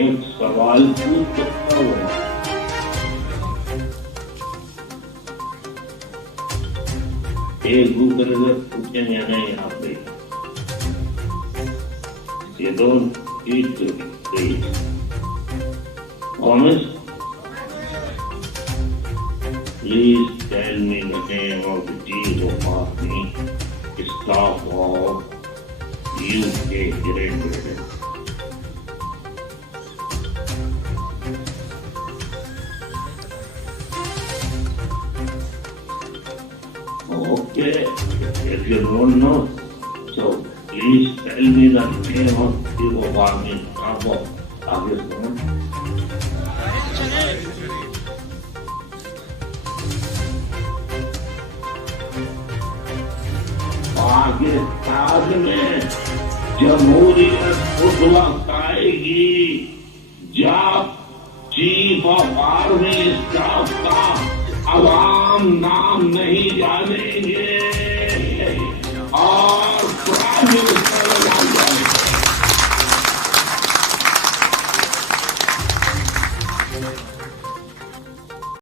एक सवाल पूछ सकता हूँ? एक दूसरे से पूछेंगे नहीं यहाँ पे। You don't need to please. Promise? Please tell me the name of the chief of army, staff of UK Great Britain. Okay, if you don't know, so please tell me the name of chief of army, staff of Pakistan. Pakistan में जमहूरियत उस वक्त आएगी जब chief of army staff का अवाम नाम नहीं जानेंगे।